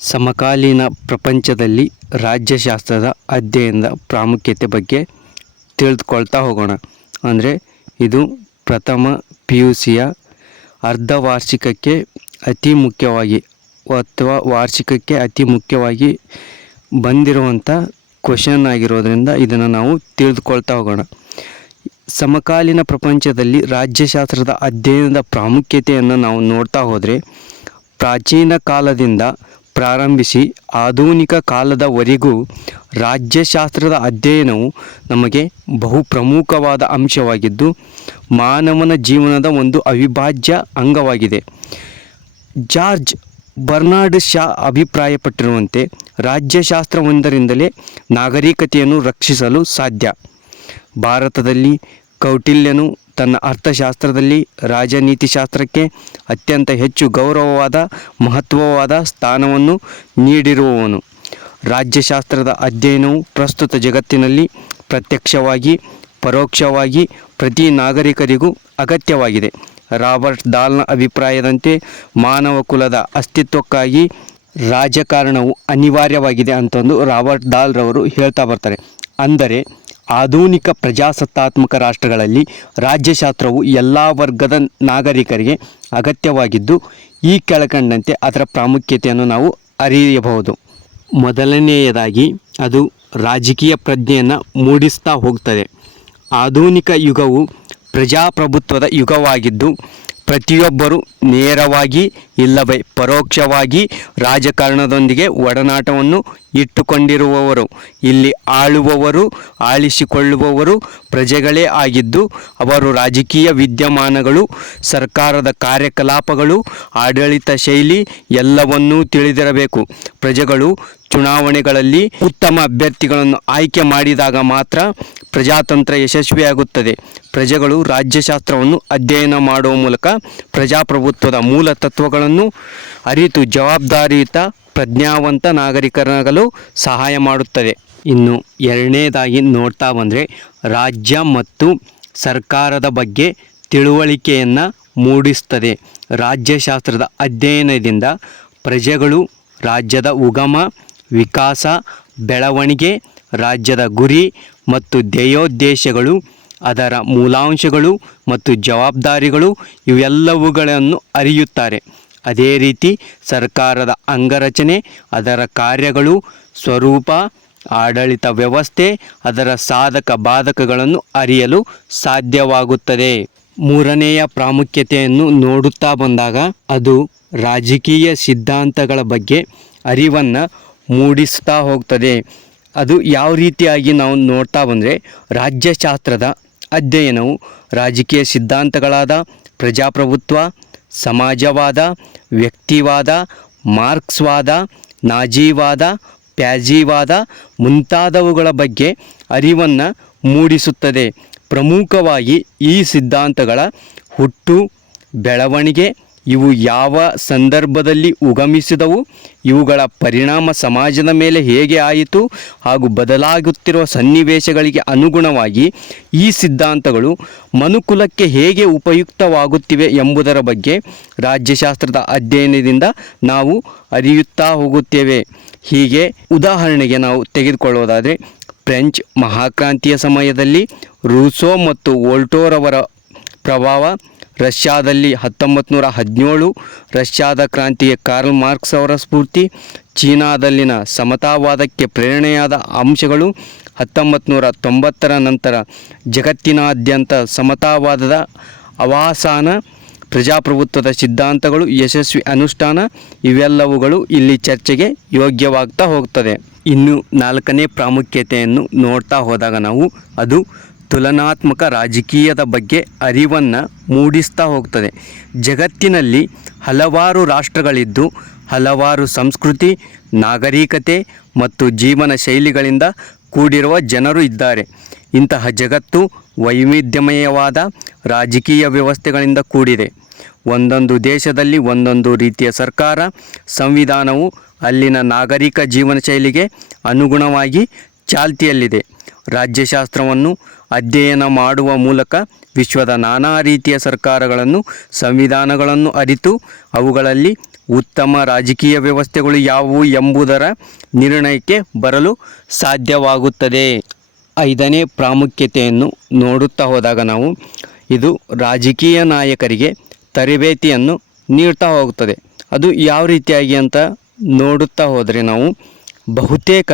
ಸಮಕಾಲೀನ ಪ್ರಪಂಚದಲ್ಲಿ ರಾಜ್ಯಶಾಸ್ತ್ರದ ಅಧ್ಯಯನದ ಪ್ರಾಮುಖ್ಯತೆ ಬಗ್ಗೆ ತಿಳಿದುಕೊಳ್ತಾ ಹೋಗೋಣ. ಅಂದರೆ ಇದು ಪ್ರಥಮ ಪಿ ಯು ಸಿಯ ಅರ್ಧ ವಾರ್ಷಿಕಕ್ಕೆ ಅತಿ ಮುಖ್ಯವಾಗಿ ಅಥವಾ ವಾರ್ಷಿಕಕ್ಕೆ ಅತಿ ಮುಖ್ಯವಾಗಿ ಬಂದಿರುವಂಥ ಕ್ವಶನ್ ಆಗಿರೋದರಿಂದ ಇದನ್ನು ನಾವು ತಿಳಿದುಕೊಳ್ತಾ ಹೋಗೋಣ. ಸಮಕಾಲೀನ ಪ್ರಪಂಚದಲ್ಲಿ ರಾಜ್ಯಶಾಸ್ತ್ರದ ಅಧ್ಯಯನದ ಪ್ರಾಮುಖ್ಯತೆಯನ್ನು ನಾವು ನೋಡ್ತಾ ಹೋದರೆ ಪ್ರಾಚೀನ ಕಾಲದಿಂದ ಪ್ರಾರಂಭಿಸಿ ಆಧುನಿಕ ಕಾಲದವರೆಗೂ ರಾಜ್ಯಶಾಸ್ತ್ರದ ಅಧ್ಯಯನವು ನಮಗೆ ಬಹು ಪ್ರಮುಖವಾದ ಅಂಶವಾಗಿದ್ದು, ಮಾನವನ ಜೀವನದ ಒಂದು ಅವಿಭಾಜ್ಯ ಅಂಗವಾಗಿದೆ. ಜಾರ್ಜ್ ಬರ್ನಾರ್ಡ್ ಶಾ ಅಭಿಪ್ರಾಯಪಟ್ಟಿರುವಂತೆ, ರಾಜ್ಯಶಾಸ್ತ್ರವೊಂದರಿಂದಲೇ ನಾಗರಿಕತೆಯನ್ನು ರಕ್ಷಿಸಲು ಸಾಧ್ಯ. ಭಾರತದಲ್ಲಿ ಕೌಟಿಲ್ಯನು ತನ್ನ ಅರ್ಥಶಾಸ್ತ್ರದಲ್ಲಿ ರಾಜನೀತಿಶಾಸ್ತ್ರಕ್ಕೆ ಅತ್ಯಂತ ಹೆಚ್ಚು ಗೌರವವಾದ, ಮಹತ್ವವಾದ ಸ್ಥಾನವನ್ನು ನೀಡಿರುವವನು. ರಾಜ್ಯಶಾಸ್ತ್ರದ ಅಧ್ಯಯನವು ಪ್ರಸ್ತುತ ಜಗತ್ತಿನಲ್ಲಿ ಪ್ರತ್ಯಕ್ಷವಾಗಿ, ಪರೋಕ್ಷವಾಗಿ ಪ್ರತಿ ನಾಗರಿಕರಿಗೂ ಅಗತ್ಯವಾಗಿದೆ. ರಾಬರ್ಟ್ ದಾಲ್ನ ಅಭಿಪ್ರಾಯದಂತೆ ಮಾನವ ಕುಲದ ಅಸ್ತಿತ್ವಕ್ಕಾಗಿ ರಾಜಕಾರಣವು ಅನಿವಾರ್ಯವಾಗಿದೆ ಅಂತಂದು ರಾಬರ್ಟ್ ದಾಲ್ರವರು ಹೇಳ್ತಾ ಬರ್ತಾರೆ. ಅಂದರೆ ಆಧುನಿಕ ಪ್ರಜಾಸತ್ತಾತ್ಮಕ ರಾಷ್ಟ್ರಗಳಲ್ಲಿ ರಾಜ್ಯಶಾಸ್ತ್ರವು ಎಲ್ಲ ವರ್ಗದ ನಾಗರಿಕರಿಗೆ ಅಗತ್ಯವಾಗಿದ್ದು, ಈ ಕೆಳಕಂಡಂತೆ ಅದರ ಪ್ರಾಮುಖ್ಯತೆಯನ್ನು ನಾವು ಅರಿಯಬಹುದು. ಮೊದಲನೆಯದಾಗಿ, ಅದು ರಾಜಕೀಯ ಪ್ರಜ್ಞೆಯನ್ನು ಮೂಡಿಸ್ತಾ ಹೋಗ್ತದೆ. ಆಧುನಿಕ ಯುಗವು ಪ್ರಜಾಪ್ರಭುತ್ವದ ಯುಗವಾಗಿದ್ದು, ಪ್ರತಿಯೊಬ್ಬರು ನೇರವಾಗಿ ಇಲ್ಲವೇ ಪರೋಕ್ಷವಾಗಿ ರಾಜಕಾರಣದೊಂದಿಗೆ ಒಡನಾಟವನ್ನು ಇಟ್ಟುಕೊಂಡಿರುವವರು. ಇಲ್ಲಿ ಆಳುವವರು, ಆಳಿಸಿಕೊಳ್ಳುವವರು ಪ್ರಜೆಗಳೇ ಆಗಿದ್ದು, ಅವರು ರಾಜಕೀಯ ವಿದ್ಯಮಾನಗಳು, ಸರ್ಕಾರದ ಕಾರ್ಯಕಲಾಪಗಳು, ಆಡಳಿತ ಶೈಲಿ ಎಲ್ಲವನ್ನೂ ತಿಳಿದಿರಬೇಕು. ಪ್ರಜೆಗಳು ಚುನಾವಣೆಗಳಲ್ಲಿ ಉತ್ತಮ ಅಭ್ಯರ್ಥಿಗಳನ್ನು ಆಯ್ಕೆ ಮಾಡಿದಾಗ ಮಾತ್ರ ಪ್ರಜಾತಂತ್ರ ಯಶಸ್ವಿಯಾಗುತ್ತದೆ. ಪ್ರಜೆಗಳು ರಾಜ್ಯಶಾಸ್ತ್ರವನ್ನು ಅಧ್ಯಯನ ಮಾಡುವ ಮೂಲಕ ಪ್ರಜಾಪ್ರಭುತ್ವದ ಮೂಲ ತತ್ವಗಳನ್ನು ಅರಿತು ಜವಾಬ್ದಾರಿಯುತ ಪ್ರಜ್ಞಾವಂತ ನಾಗರಿಕರಾಗಲು ಸಹಾಯ ಮಾಡುತ್ತದೆ. ಇನ್ನು ಎರಡನೇದಾಗಿ ನೋಡ್ತಾ ಬಂದರೆ ರಾಜ್ಯ ಮತ್ತು ಸರ್ಕಾರದ ಬಗ್ಗೆ ತಿಳುವಳಿಕೆಯನ್ನು ಮೂಡಿಸ್ತದೆ. ರಾಜ್ಯಶಾಸ್ತ್ರದ ಅಧ್ಯಯನದಿಂದ ಪ್ರಜೆಗಳು ರಾಜ್ಯದ ಉಗಮ, ವಿಕಾಸ, ಬೆಳವಣಿಗೆ, ರಾಜ್ಯದ ಗುರಿ ಮತ್ತು ಧ್ಯೇಯೋದ್ದೇಶಗಳು, ಅದರ ಮೂಲಾಂಶಗಳು ಮತ್ತು ಜವಾಬ್ದಾರಿಗಳು ಇವೆಲ್ಲವುಗಳನ್ನು ಅರಿಯುತ್ತಾರೆ. ಅದೇ ರೀತಿ ಸರ್ಕಾರದ ಅಂಗರಚನೆ, ಅದರ ಕಾರ್ಯಗಳು, ಸ್ವರೂಪ, ಆಡಳಿತ ವ್ಯವಸ್ಥೆ, ಅದರ ಸಾಧಕ ಬಾಧಕಗಳನ್ನು ಅರಿಯಲು ಸಾಧ್ಯವಾಗುತ್ತದೆ. ಮೂರನೆಯ ಪ್ರಾಮುಖ್ಯತೆಯನ್ನು ನೋಡುತ್ತಾ ಬಂದಾಗ ಅದು ರಾಜಕೀಯ ಸಿದ್ಧಾಂತಗಳ ಬಗ್ಗೆ ಅರಿವನ್ನು ಮೂಡಿಸ್ತಾ ಹೋಗ್ತದೆ. ಅದು ಯಾವ ರೀತಿಯಾಗಿ ನಾವು ನೋಡ್ತಾ ಬಂದರೆ ರಾಜ್ಯಶಾಸ್ತ್ರದ ಅಧ್ಯಯನವು ರಾಜಕೀಯ ಸಿದ್ಧಾಂತಗಳಾದ ಪ್ರಜಾಪ್ರಭುತ್ವ ಸಮಾಜವಾದ ವ್ಯಕ್ತಿವಾದ ಮಾರ್ಕ್ಸ್ವಾದ ನಾಜೀವಾದ ಪ್ಯಾಜಿವಾದ ಮುಂತಾದವುಗಳ ಬಗ್ಗೆ ಅರಿವನ್ನು ಮೂಡಿಸುತ್ತದೆ. ಪ್ರಮುಖವಾಗಿ ಈ ಸಿದ್ಧಾಂತಗಳ ಹುಟ್ಟು ಬೆಳವಣಿಗೆ ಇವು ಯಾವ ಸಂದರ್ಭದಲ್ಲಿ ಉಗಮಿಸಿದವು, ಇವುಗಳ ಪರಿಣಾಮ ಸಮಾಜದ ಮೇಲೆ ಹೇಗೆ ಆಯಿತು ಹಾಗೂ ಬದಲಾಗುತ್ತಿರುವ ಸನ್ನಿವೇಶಗಳಿಗೆ ಅನುಗುಣವಾಗಿ ಈ ಸಿದ್ಧಾಂತಗಳು ಮನುಕುಲಕ್ಕೆ ಹೇಗೆ ಉಪಯುಕ್ತವಾಗುತ್ತಿವೆ ಎಂಬುದರ ಬಗ್ಗೆ ರಾಜ್ಯಶಾಸ್ತ್ರದ ಅಧ್ಯಯನದಿಂದ ನಾವು ಅರಿಯುತ್ತಾ ಹೋಗುತ್ತೇವೆ. ಹೀಗೆ ಉದಾಹರಣೆಗೆ ನಾವು ತೆಗೆದುಕೊಳ್ಳೋದಾದರೆ, ಫ್ರೆಂಚ್ ಮಹಾಕ್ರಾಂತಿಯ ಸಮಯದಲ್ಲಿ ರೂಸೋ ಮತ್ತು ವೋಲ್ಟೋರವರ ಪ್ರಭಾವ ರಷ್ಯಾದಲ್ಲಿ ಹತ್ತೊಂಬತ್ತು ನೂರ ಹದಿನೇಳು, ರಷ್ಯಾದ ಕ್ರಾಂತಿಗೆ ಕಾರ್ಲ್ ಮಾರ್ಕ್ಸ್ ಅವರ ಸ್ಫೂರ್ತಿ, ಚೀನಾದಲ್ಲಿನ ಸಮತಾವಾದಕ್ಕೆ ಪ್ರೇರಣೆಯಾದ ಅಂಶಗಳು ಹತ್ತೊಂಬತ್ತು ನೂರ ತೊಂಬತ್ತರ ನಂತರ ಜಗತ್ತಿನಾದ್ಯಂತ ಸಮತಾವಾದದ ಅವಾಸಾನ ಪ್ರಜಾಪ್ರಭುತ್ವದ ಸಿದ್ಧಾಂತಗಳು, ಯಶಸ್ವಿ ಅನುಷ್ಠಾನ, ಇವೆಲ್ಲವುಗಳು ಇಲ್ಲಿ ಚರ್ಚೆಗೆ ಯೋಗ್ಯವಾಗ್ತಾ ಹೋಗ್ತದೆ. ಇನ್ನು ನಾಲ್ಕನೇ ಪ್ರಾಮುಖ್ಯತೆಯನ್ನು ನೋಡ್ತಾ ಹೋದಾಗ ನಾವು ಅದು ತುಲನಾತ್ಮಕ ರಾಜಕೀಯದ ಬಗ್ಗೆ ಅರಿವನ್ನು ಮೂಡಿಸ್ತಾ ಹೋಗ್ತದೆ. ಜಗತ್ತಿನಲ್ಲಿ ಹಲವಾರು ರಾಷ್ಟ್ರಗಳಿದ್ದು, ಹಲವಾರು ಸಂಸ್ಕೃತಿ, ನಾಗರಿಕತೆ ಮತ್ತು ಜೀವನ ಶೈಲಿಗಳಿಂದ ಕೂಡಿರುವ ಜನರು ಇದ್ದಾರೆ. ಇಂತಹ ಜಗತ್ತು ವೈವಿಧ್ಯಮಯವಾದ ರಾಜಕೀಯ ವ್ಯವಸ್ಥೆಗಳಿಂದ ಕೂಡಿದೆ. ಒಂದೊಂದು ದೇಶದಲ್ಲಿ ಒಂದೊಂದು ರೀತಿಯ ಸರ್ಕಾರ, ಸಂವಿಧಾನವು ಅಲ್ಲಿನ ನಾಗರಿಕ ಜೀವನ ಶೈಲಿಗೆ ಅನುಗುಣವಾಗಿ ಚಾಲ್ತಿಯಲ್ಲಿದೆ. ರಾಜ್ಯಶಾಸ್ತ್ರವನ್ನು ಅಧ್ಯಯನ ಮಾಡುವ ಮೂಲಕ ವಿಶ್ವದ ನಾನಾ ರೀತಿಯ ಸರ್ಕಾರಗಳನ್ನು, ಸಂವಿಧಾನಗಳನ್ನು ಅರಿತು ಅವುಗಳಲ್ಲಿ ಉತ್ತಮ ರಾಜಕೀಯ ವ್ಯವಸ್ಥೆಗಳು ಯಾವುವು ಎಂಬುದರ ನಿರ್ಣಯಕ್ಕೆ ಬರಲು ಸಾಧ್ಯವಾಗುತ್ತದೆ. ಐದನೇ ಪ್ರಾಮುಖ್ಯತೆಯನ್ನು ನೋಡುತ್ತಾ ಹೋದಾಗ ನಾವು ಇದು ರಾಜಕೀಯ ನಾಯಕರಿಗೆ ತರಬೇತಿಯನ್ನು ನೀಡ್ತಾ ಹೋಗುತ್ತದೆ. ಅದು ಯಾವ ರೀತಿಯಾಗಿ ಅಂತ ನೋಡುತ್ತಾ ಹೋದರೆ ನಾವು ಬಹುತೇಕ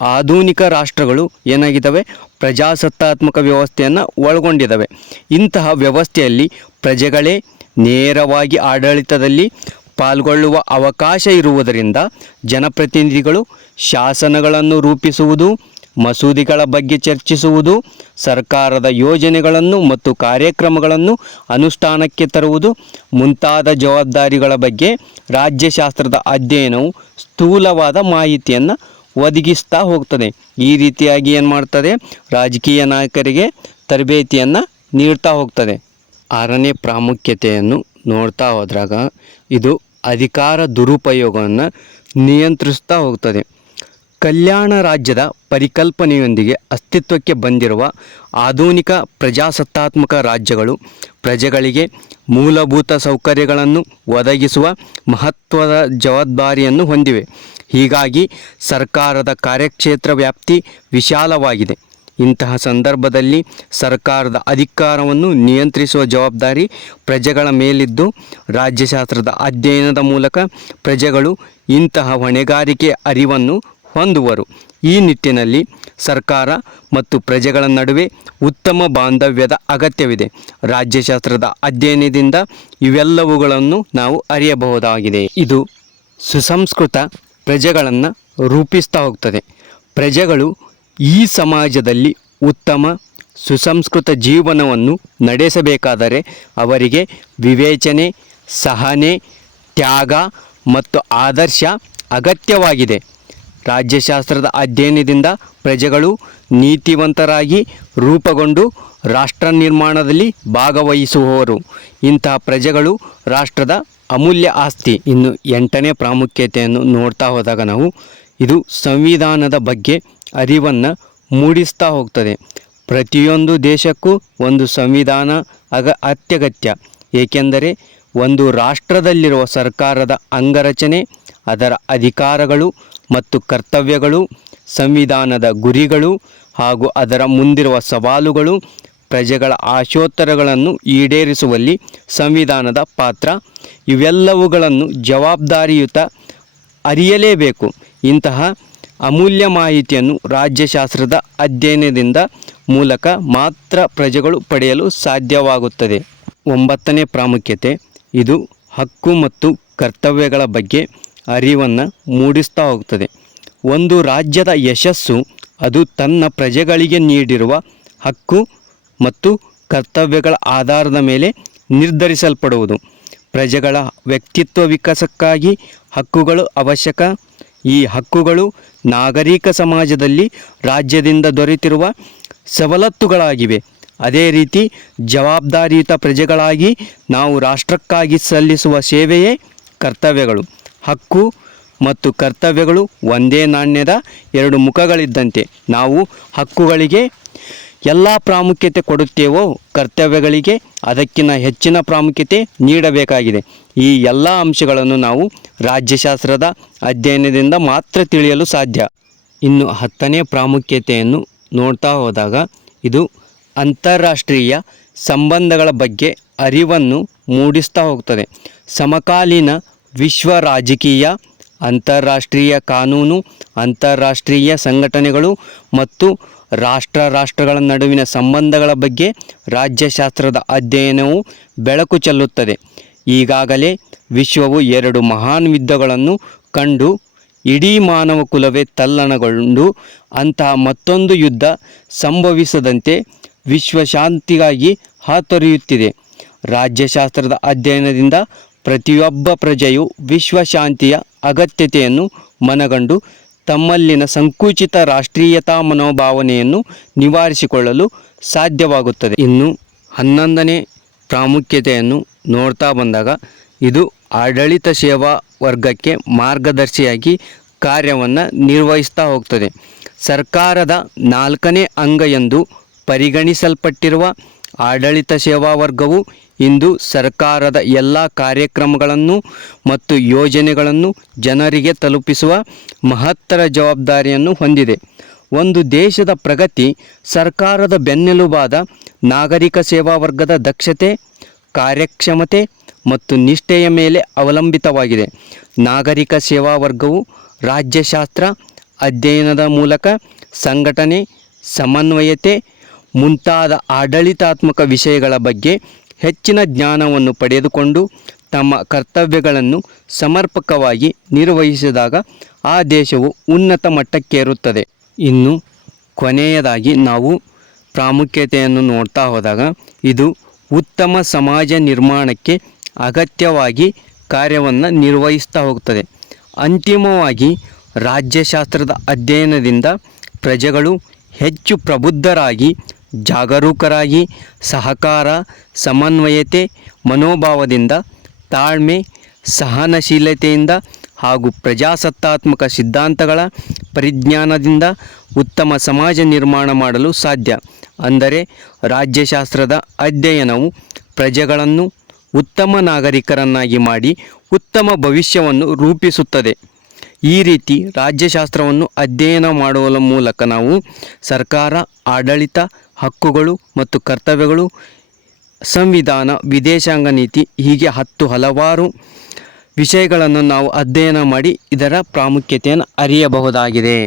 ಆಧುನಿಕ ರಾಷ್ಟ್ರಗಳು ಏನಾಗಿದ್ದಾವೆ? ಪ್ರಜಾಸತ್ತಾತ್ಮಕ ವ್ಯವಸ್ಥೆಯನ್ನು ಒಳಗೊಂಡಿದ್ದಾವೆ. ಇಂತಹ ವ್ಯವಸ್ಥೆಯಲ್ಲಿ ಪ್ರಜೆಗಳೇ ನೇರವಾಗಿ ಆಡಳಿತದಲ್ಲಿ ಪಾಲ್ಗೊಳ್ಳುವ ಅವಕಾಶ ಇರುವುದರಿಂದ ಜನಪ್ರತಿನಿಧಿಗಳು ಶಾಸನಗಳನ್ನು ರೂಪಿಸುವುದು ಮಸೂದೆಗಳ ಬಗ್ಗೆ ಚರ್ಚಿಸುವುದು, ಸರ್ಕಾರದ ಯೋಜನೆಗಳನ್ನು ಮತ್ತು ಕಾರ್ಯಕ್ರಮಗಳನ್ನು ಅನುಷ್ಠಾನಕ್ಕೆ ತರುವುದು, ಮುಂತಾದ ಜವಾಬ್ದಾರಿಗಳ ಬಗ್ಗೆ ರಾಜ್ಯಶಾಸ್ತ್ರದ ಅಧ್ಯಯನವು ಸ್ಥೂಲವಾದ ಮಾಹಿತಿಯನ್ನು ಒದಗಿಸ್ತಾ ಹೋಗ್ತದೆ. ಈ ರೀತಿಯಾಗಿ ಏನು ಮಾಡ್ತದೆ? ರಾಜಕೀಯ ನಾಯಕರಿಗೆ ತರಬೇತಿಯನ್ನು ನೀಡ್ತಾ ಹೋಗ್ತದೆ. ಆರನೇ ಪ್ರಾಮುಖ್ಯತೆಯನ್ನು ನೋಡ್ತಾ ಹೋದ್ರಾಗ ಇದು ಅಧಿಕಾರ ದುರುಪಯೋಗವನ್ನು ನಿಯಂತ್ರಿಸ್ತಾ ಹೋಗ್ತದೆ. ಕಲ್ಯಾಣ ರಾಜ್ಯದ ಪರಿಕಲ್ಪನೆಯೊಂದಿಗೆ ಅಸ್ತಿತ್ವಕ್ಕೆ ಬಂದಿರುವ ಆಧುನಿಕ ಪ್ರಜಾಸತ್ತಾತ್ಮಕ ರಾಜ್ಯಗಳು ಪ್ರಜೆಗಳಿಗೆ ಮೂಲಭೂತ ಸೌಕರ್ಯಗಳನ್ನು ಒದಗಿಸುವ ಮಹತ್ವದ ಜವಾಬ್ದಾರಿಯನ್ನು ಹೊಂದಿವೆ. ಹೀಗಾಗಿ ಸರ್ಕಾರದ ಕಾರ್ಯಕ್ಷೇತ್ರ ವ್ಯಾಪ್ತಿ ವಿಶಾಲವಾಗಿದೆ. ಇಂತಹ ಸಂದರ್ಭದಲ್ಲಿ ಸರ್ಕಾರದ ಅಧಿಕಾರವನ್ನು ನಿಯಂತ್ರಿಸುವ ಜವಾಬ್ದಾರಿ ಪ್ರಜೆಗಳ ಮೇಲಿದ್ದು, ರಾಜ್ಯಶಾಸ್ತ್ರದ ಅಧ್ಯಯನದ ಮೂಲಕ ಪ್ರಜೆಗಳು ಇಂತಹ ಹೊಣೆಗಾರಿಕೆ ಅರಿವನ್ನು ಹೊಂದುವರು. ಈ ನಿಟ್ಟಿನಲ್ಲಿ ಸರ್ಕಾರ ಮತ್ತು ಪ್ರಜೆಗಳ ನಡುವೆ ಉತ್ತಮ ಬಾಂಧವ್ಯದ ಅಗತ್ಯವಿದೆ. ರಾಜ್ಯಶಾಸ್ತ್ರದ ಅಧ್ಯಯನದಿಂದ ಇವೆಲ್ಲವುಗಳನ್ನು ನಾವು ಅರಿಯಬಹುದಾಗಿದೆ. ಇದು ಸುಸಂಸ್ಕೃತ ಪ್ರಜೆಗಳನ್ನು ರೂಪಿಸ್ತಾ ಹೋಗ್ತದೆ. ಪ್ರಜೆಗಳು ಈ ಸಮಾಜದಲ್ಲಿ ಉತ್ತಮ ಸುಸಂಸ್ಕೃತ ಜೀವನವನ್ನು ನಡೆಸಬೇಕಾದರೆ ಅವರಿಗೆ ವಿವೇಚನೆ, ಸಹನೆ, ತ್ಯಾಗ ಮತ್ತು ಆದರ್ಶ ಅಗತ್ಯವಾಗಿದೆ. ರಾಜ್ಯಶಾಸ್ತ್ರದ ಅಧ್ಯಯನದಿಂದ ಪ್ರಜೆಗಳು ನೀತಿವಂತರಾಗಿ ರೂಪುಗೊಂಡು ರಾಷ್ಟ್ರ ನಿರ್ಮಾಣದಲ್ಲಿ ಭಾಗವಹಿಸುವವರು. ಇಂತಹ ಪ್ರಜೆಗಳು ರಾಷ್ಟ್ರದ ಅಮೂಲ್ಯ ಆಸ್ತಿ. ಇನ್ನು ಎಂಟನೇ ಪ್ರಾಮುಖ್ಯತೆಯನ್ನು ನೋಡ್ತಾ ಹೋದಾಗ ನಾವು ಇದು ಸಂವಿಧಾನದ ಬಗ್ಗೆ ಅರಿವನ್ನು ಮೂಡಿಸ್ತಾ ಹೋಗ್ತದೆ. ಪ್ರತಿಯೊಂದು ದೇಶಕ್ಕೂ ಒಂದು ಸಂವಿಧಾನ ಅಗ ಅತ್ಯಗತ್ಯ. ಏಕೆಂದರೆ ಒಂದು ರಾಷ್ಟ್ರದಲ್ಲಿರುವ ಸರ್ಕಾರದ ಅಂಗರಚನೆ, ಅದರ ಅಧಿಕಾರಗಳು ಮತ್ತು ಕರ್ತವ್ಯಗಳು, ಸಂವಿಧಾನದ ಗುರಿಗಳು ಹಾಗೂ ಅದರ ಮುಂದಿರುವ ಸವಾಲುಗಳು, ಪ್ರಜೆಗಳ ಆಶೋತ್ತರಗಳನ್ನು ಈಡೇರಿಸುವಲ್ಲಿ ಸಂವಿಧಾನದ ಪಾತ್ರ. ಇವೆಲ್ಲವುಗಳನ್ನು ಜವಾಬ್ದಾರಿಯುತ ಅರಿಯಲೇಬೇಕು. ಇಂತಹ ಅಮೂಲ್ಯ ಮಾಹಿತಿಯನ್ನು ರಾಜ್ಯಶಾಸ್ತ್ರದ ಅಧ್ಯಯನದಿಂದ ಮೂಲಕ ಮಾತ್ರ ಪ್ರಜೆಗಳು ಪಡೆಯಲು ಸಾಧ್ಯವಾಗುತ್ತದೆ. ಒಂಬತ್ತನೇ ಪ್ರಾಮುಖ್ಯತೆ, ಇದು ಹಕ್ಕು ಮತ್ತು ಕರ್ತವ್ಯಗಳ ಬಗ್ಗೆ ಅರಿವನ್ನು ಮೂಡಿಸ್ತಾ ಹೋಗ್ತದೆ. ಒಂದು ರಾಜ್ಯದ ಯಶಸ್ಸು ಅದು ತನ್ನ ಪ್ರಜೆಗಳಿಗೆ ನೀಡಿರುವ ಹಕ್ಕು ಮತ್ತು ಕರ್ತವ್ಯಗಳ ಆಧಾರದ ಮೇಲೆ ನಿರ್ಧರಿಸಲ್ಪಡುವುದು. ಪ್ರಜೆಗಳ ವ್ಯಕ್ತಿತ್ವ ವಿಕಾಸಕ್ಕಾಗಿ ಹಕ್ಕುಗಳು ಅವಶ್ಯಕ. ಈ ಹಕ್ಕುಗಳು ನಾಗರಿಕ ಸಮಾಜದಲ್ಲಿ ರಾಜ್ಯದಿಂದ ದೊರೆತಿರುವ ಸವಲತ್ತುಗಳಾಗಿವೆ. ಅದೇ ರೀತಿ ಜವಾಬ್ದಾರಿಯುತ ಪ್ರಜೆಗಳಾಗಿ ನಾವು ರಾಷ್ಟ್ರಕ್ಕಾಗಿ ಸಲ್ಲಿಸುವ ಸೇವೆಯೇ ಕರ್ತವ್ಯಗಳು. ಹಕ್ಕು ಮತ್ತು ಕರ್ತವ್ಯಗಳು ಒಂದೇ ನಾಣ್ಯದ ಎರಡು ಮುಖಗಳಿದ್ದಂತೆ. ನಾವು ಹಕ್ಕುಗಳಿಗೆ ಎಲ್ಲ ಪ್ರಾಮುಖ್ಯತೆ ಕೊಡುತ್ತೇವೋ, ಕರ್ತವ್ಯಗಳಿಗೆ ಅದಕ್ಕಿಂತ ಹೆಚ್ಚಿನ ಪ್ರಾಮುಖ್ಯತೆ ನೀಡಬೇಕಾಗಿದೆ. ಈ ಎಲ್ಲ ಅಂಶಗಳನ್ನು ನಾವು ರಾಜ್ಯಶಾಸ್ತ್ರದ ಅಧ್ಯಯನದಿಂದ ಮಾತ್ರ ತಿಳಿಯಲು ಸಾಧ್ಯ. ಇನ್ನು ಹತ್ತನೇ ಪ್ರಾಮುಖ್ಯತೆಯನ್ನು ನೋಡ್ತಾ ಹೋದಾಗ, ಇದು ಅಂತಾರಾಷ್ಟ್ರೀಯ ಸಂಬಂಧಗಳ ಬಗ್ಗೆ ಅರಿವನ್ನು ಮೂಡಿಸ್ತಾ ಹೋಗ್ತದೆ. ಸಮಕಾಲೀನ ವಿಶ್ವ ರಾಜಕೀಯ, ಅಂತಾರಾಷ್ಟ್ರೀಯ ಕಾನೂನು, ಅಂತಾರಾಷ್ಟ್ರೀಯ ಸಂಘಟನೆಗಳು ಮತ್ತು ರಾಷ್ಟ್ರ ರಾಷ್ಟ್ರಗಳ ನಡುವಿನ ಸಂಬಂಧಗಳ ಬಗ್ಗೆ ರಾಜ್ಯಶಾಸ್ತ್ರದ ಅಧ್ಯಯನವು ಬೆಳಕು ಚೆಲ್ಲುತ್ತದೆ. ಈಗಾಗಲೇ ವಿಶ್ವವು ಎರಡು ಮಹಾನ್ ಯುದ್ಧಗಳನ್ನು ಕಂಡು ಇಡೀ ಮಾನವ ಕುಲವೇ ತಲ್ಲಣಗೊಂಡು ಅಂತಹ ಮತ್ತೊಂದು ಯುದ್ಧ ಸಂಭವಿಸದಂತೆ ವಿಶ್ವ ಶಾಂತಿಗಾಗಿ ಹಾತೊರೆಯುತ್ತಿದೆ. ರಾಜ್ಯಶಾಸ್ತ್ರದ ಅಧ್ಯಯನದಿಂದ ಪ್ರತಿಯೊಬ್ಬ ಪ್ರಜೆಯು ವಿಶ್ವಶಾಂತಿಯ ಅಗತ್ಯತೆಯನ್ನು ಮನಗಂಡು ತಮ್ಮಲ್ಲಿನ ಸಂಕುಚಿತ ರಾಷ್ಟ್ರೀಯತಾ ಮನೋಭಾವನೆಯನ್ನು ನಿವಾರಿಸಿಕೊಳ್ಳಲು ಸಾಧ್ಯವಾಗುತ್ತದೆ. ಇನ್ನು ಹನ್ನೊಂದನೇ ಪ್ರಾಮುಖ್ಯತೆಯನ್ನು ನೋಡ್ತಾ ಬಂದಾಗ ಇದು ಆಡಳಿತ ಸೇವಾ ವರ್ಗಕ್ಕೆ ಮಾರ್ಗದರ್ಶಿಯಾಗಿ ಕಾರ್ಯವನ್ನು ನಿರ್ವಹಿಸ್ತಾ ಹೋಗ್ತದೆ. ಸರ್ಕಾರದ ನಾಲ್ಕನೇ ಅಂಗ ಎಂದು ಪರಿಗಣಿಸಲ್ಪಟ್ಟಿರುವ ಆಡಳಿತ ಸೇವಾ ವರ್ಗವು ಇಂದು ಸರ್ಕಾರದ ಎಲ್ಲ ಕಾರ್ಯಕ್ರಮಗಳನ್ನು ಮತ್ತು ಯೋಜನೆಗಳನ್ನು ಜನರಿಗೆ ತಲುಪಿಸುವ ಮಹತ್ತರ ಜವಾಬ್ದಾರಿಯನ್ನು ಹೊಂದಿದೆ. ಒಂದು ದೇಶದ ಪ್ರಗತಿ, ಸರ್ಕಾರದ ಬೆನ್ನೆಲುಬಾದ ನಾಗರಿಕ ಸೇವಾ ವರ್ಗದ ದಕ್ಷತೆ, ಕಾರ್ಯಕ್ಷಮತೆ ಮತ್ತು ನಿಷ್ಠೆಯ ಮೇಲೆ ಅವಲಂಬಿತವಾಗಿದೆ. ನಾಗರಿಕ ಸೇವಾ ವರ್ಗವು ರಾಜ್ಯಶಾಸ್ತ್ರ ಅಧ್ಯಯನದ ಮೂಲಕ ಸಂಘಟನೆ, ಸಮನ್ವಯತೆ ಮುಂತಾದ ಆಡಳಿತಾತ್ಮಕ ವಿಷಯಗಳ ಬಗ್ಗೆ ಹೆಚ್ಚಿನ ಜ್ಞಾನವನ್ನು ಪಡೆದುಕೊಂಡು ತಮ್ಮ ಕರ್ತವ್ಯಗಳನ್ನು ಸಮರ್ಪಕವಾಗಿ ನಿರ್ವಹಿಸಿದಾಗ ಆ ದೇಶವು ಉನ್ನತ ಮಟ್ಟಕ್ಕೇರುತ್ತದೆ. ಇನ್ನು ಕೊನೆಯದಾಗಿ ನಾವು ಪ್ರಾಮುಖ್ಯತೆಯನ್ನು ನೋಡ್ತಾ ಹೋದಾಗ ಇದು ಉತ್ತಮ ಸಮಾಜ ನಿರ್ಮಾಣಕ್ಕೆ ಅಗತ್ಯವಾಗಿ ಕಾರ್ಯವನ್ನು ನಿರ್ವಹಿಸ್ತಾ ಹೋಗ್ತದೆ. ಅಂತಿಮವಾಗಿ ರಾಜ್ಯಶಾಸ್ತ್ರದ ಅಧ್ಯಯನದಿಂದ ಪ್ರಜೆಗಳು ಹೆಚ್ಚು ಪ್ರಬುದ್ಧರಾಗಿ ಜಾಗರೂಕರಾಗಿ ಸಹಕಾರ, ಸಮನ್ವಯತೆ, ಮನೋಭಾವದಿಂದ, ತಾಳ್ಮೆ, ಸಹನಶೀಲತೆಯಿಂದ ಹಾಗೂ ಪ್ರಜಾಸತ್ತಾತ್ಮಕ ಸಿದ್ಧಾಂತಗಳ ಪರಿಜ್ಞಾನದಿಂದ ಉತ್ತಮ ಸಮಾಜ ನಿರ್ಮಾಣ ಮಾಡಲು ಸಾಧ್ಯ. ಅಂದರೆ ರಾಜ್ಯಶಾಸ್ತ್ರದ ಅಧ್ಯಯನವು ಪ್ರಜೆಗಳನ್ನು ಉತ್ತಮ ನಾಗರಿಕರನ್ನಾಗಿ ಮಾಡಿ ಉತ್ತಮ ಭವಿಷ್ಯವನ್ನು ರೂಪಿಸುತ್ತದೆ. ಈ ರೀತಿ ರಾಜ್ಯಶಾಸ್ತ್ರವನ್ನು ಅಧ್ಯಯನ ಮಾಡುವ ಮೂಲಕ ನಾವು ಸರ್ಕಾರ, ಆಡಳಿತ ಹಕ್ಕುಗಳು ಮತ್ತು ಕರ್ತವ್ಯಗಳು, ಸಂವಿಧಾನ, ವಿದೇಶಾಂಗ ನೀತಿ, ಹೀಗೆ ಹತ್ತು ಹಲವಾರು ವಿಷಯಗಳನ್ನು ನಾವು ಅಧ್ಯಯನ ಮಾಡಿ ಇದರ ಪ್ರಾಮುಖ್ಯತೆಯನ್ನು ಅರಿಯಬಹುದಾಗಿದೆ.